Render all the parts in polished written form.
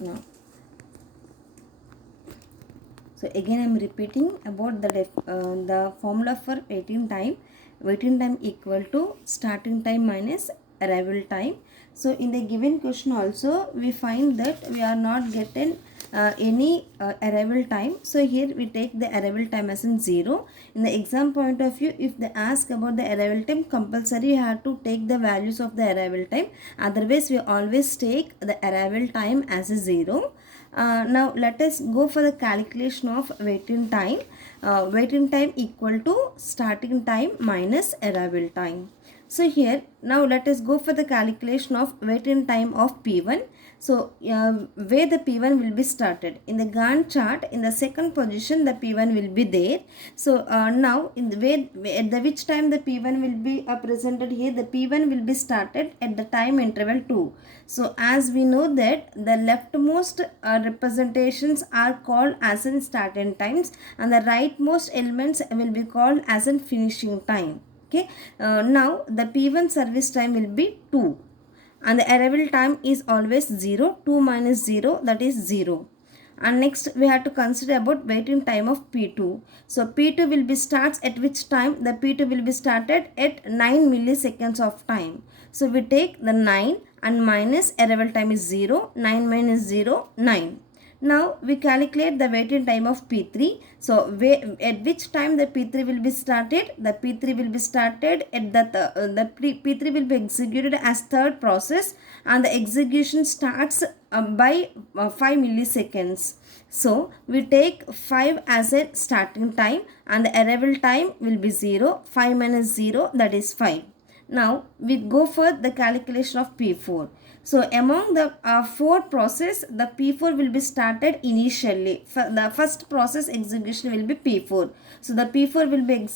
Now, so again I am repeating about the formula for waiting time. Waiting time equal to starting time minus arrival time. So in the given question also we find that we are not getting any arrival time. So here we take the arrival time as in 0. In the exam point of view, if they ask about the arrival time, compulsory you have to take the values of the arrival time. Otherwise we always take the arrival time as a 0. Now let us go for the calculation of waiting time. Waiting time equal to starting time minus arrival time. So here now let us go for the calculation of waiting time of P1. So where the P1 will be started in the Gantt chart, in the second position the P1 will be there. So now in the way at the which time the P1 will be presented here, the P1 will be started at the time interval 2. So as we know that the leftmost representations are called as in starting times, and the rightmost elements will be called as in finishing time. Okay, now the P1 service time will be 2 and the arrival time is always 0. 2 minus 0, that is 0. And next we have to consider about waiting time of P2. So P2 will be starts at which time? The P2 will be started at 9 milliseconds of time. So we take the 9 and minus arrival time is 0. 9 minus 0, 9. Now we calculate the waiting time of P3. So at which time the P3 will be started? The P3 will be started at the P3 will be executed as third process, and the execution starts by 5 milliseconds. So we take 5 as a starting time and the arrival time will be 0. 5 minus 0, that is 5. Now we go for the calculation of P4. So among the 4 process, the P4 will be started initially. The first process execution will be P4. So the P4 will be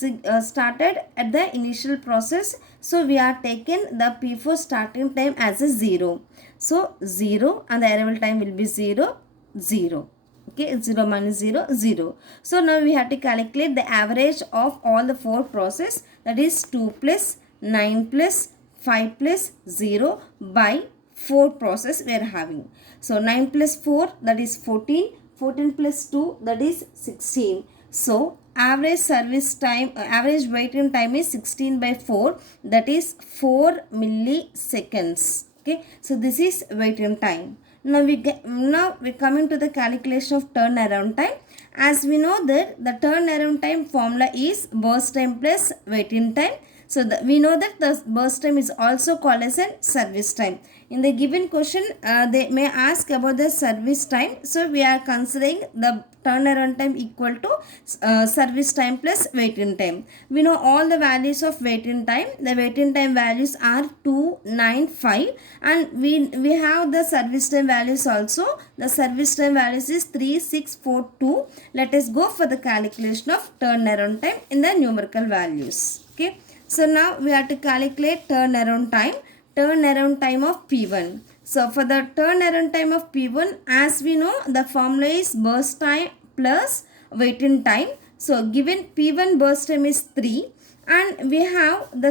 started at the initial process. So we are taken the P4 starting time as a 0. So 0 and the arrival time will be 0, 0. Okay, 0 minus 0, 0. So now we have to calculate the average of all the 4 process, that is 2 plus 9 plus 5 plus 0 by 4 process we are having. So 9 plus 4, that is 14. 14 plus 2, that is 16. So average service time, average waiting time is 16 by 4, that is 4 milliseconds. Okay, so this is waiting time. Now we coming to the calculation of turnaround time. As we know that the turnaround time formula is burst time plus waiting time. So we know that the burst time is also called as a service time. In the given question, they may ask about the service time. So we are considering the turnaround time equal to service time plus waiting time. We know all the values of waiting time. The waiting time values are 2, 9, 5, and we have the service time values also. The service time values is 3, 6, 4, 2. Let us go for the calculation of turnaround time in the numerical values. Okay. So now we have to calculate turnaround time of P1. So for the turnaround time of P1, as we know, the formula is burst time plus waiting time. So given P1 burst time is 3 and we have the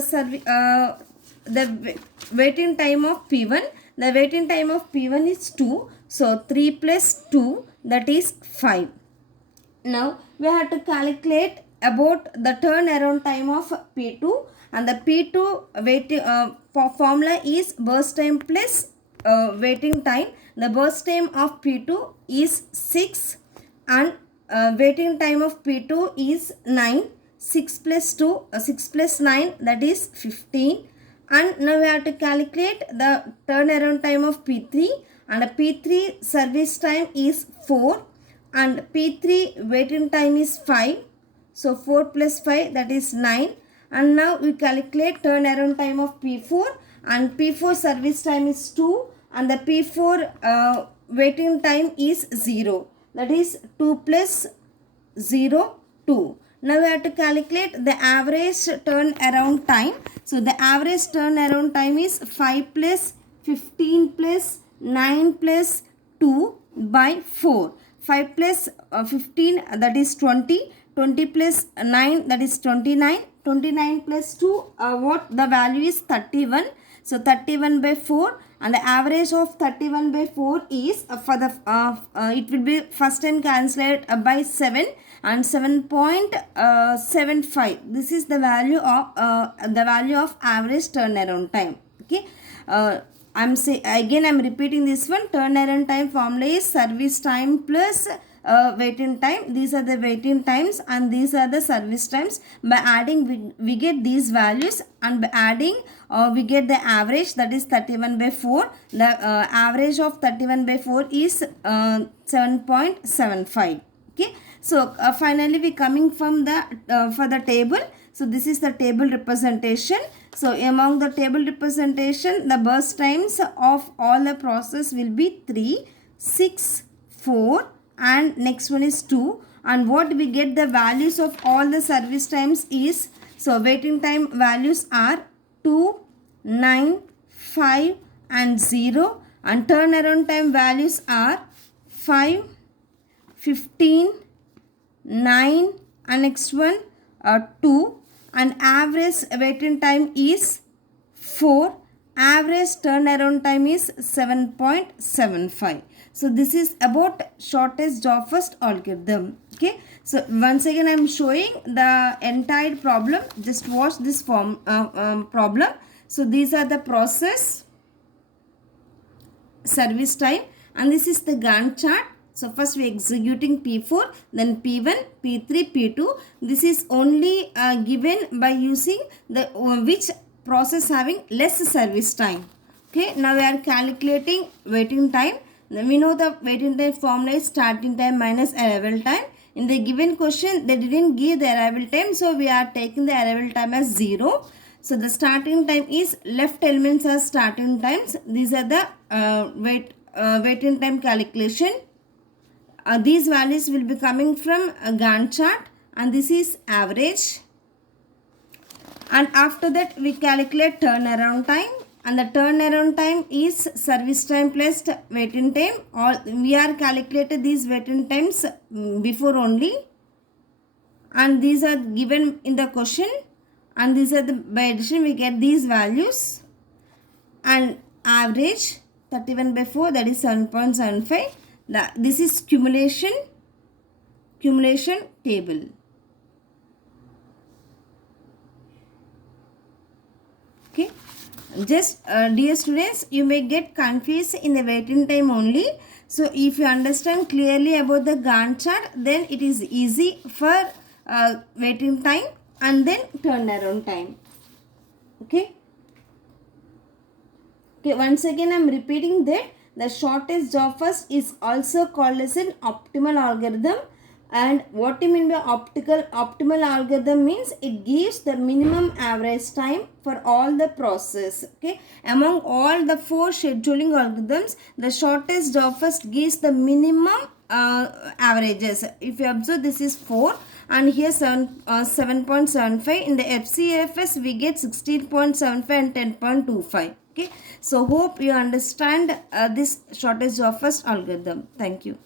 waiting time of P1. The waiting time of P1 is 2. So 3 plus 2, that is 5. Now we have to calculate about the turnaround time of P2, and the P2 waiting formula is burst time plus waiting time. The burst time of P2 is 6 and waiting time of P2 is 9. 6 plus 2, 6 plus 9, that is 15. And now we have to calculate the turnaround time of P3, and the P3 service time is 4 and P3 waiting time is 5. So 4 plus 5, that is 9. And now we calculate turnaround time of P4, and P4 service time is 2 and the P4 waiting time is 0. That is 2 plus 0, 2. Now we have to calculate the average turnaround time. So the average turnaround time is 5 plus 15 plus 9 plus 2 by 4. 5 plus 15, that is 20. 20 plus 9, that is 29. 29 plus 2, what the value is 31. So 31 by 4, and the average of 31 by 4 is for the it will be first time cancelled by 7 and 7.75. This is the value of average turnaround time. Okay, I'm repeating this one. Turnaround time formula is service time plus waiting time. These are the waiting times and these are the service times. By adding we get these values, and by adding we get the average, that is 31 by 4. The average of 31 by 4 is 7.75. Okay, so finally we coming from the for the table. So this is the table representation. So among the table representation, the burst times of all the process will be 3, 6, 4 and next one is 2. And what we get the values of all the service times is, so waiting time values are 2, 9, 5 and 0, and turnaround time values are 5, 15, 9 and next one 2, and average waiting time is 4. Average turnaround time is 7.75. So this is about shortest job first algorithm. Okay, so once again I am showing the entire problem. Just watch this problem. So these are the process, service time, and this is the Gantt chart. So first we are executing P4, then P1, P3, P2. This is only given by using the which process having less service time. Okay, now we are calculating waiting time. We know the waiting time formula is starting time minus arrival time. In the given question, they didn't give the arrival time, so we are taking the arrival time as 0. So the starting time is, left elements are starting times. These are the waiting time calculation. These values will be coming from a Gantt chart, and this is average. And after that we calculate turnaround time, and the turnaround time is service time plus waiting time. All we are calculated these waiting times before only, and these are given in the question, and these are the, by addition we get these values, and average 31 by 4, that is 7.75. This is cumulation table. Okay, just dear students, you may get confused in the waiting time only. So if you understand clearly about the Gantt chart, then it is easy for waiting time and then turnaround time. Okay, once again I am repeating that the shortest job first is also called as an optimal algorithm. And what do you mean by optimal algorithm means it gives the minimum average time for all the process. Okay, among all the 4 scheduling algorithms, the shortest job first gives the minimum averages. If you observe, this is 4 and here 7.75. In the FCFS we get 16.75 and 10.25. Okay, so hope you understand this shortest job first algorithm. Thank you.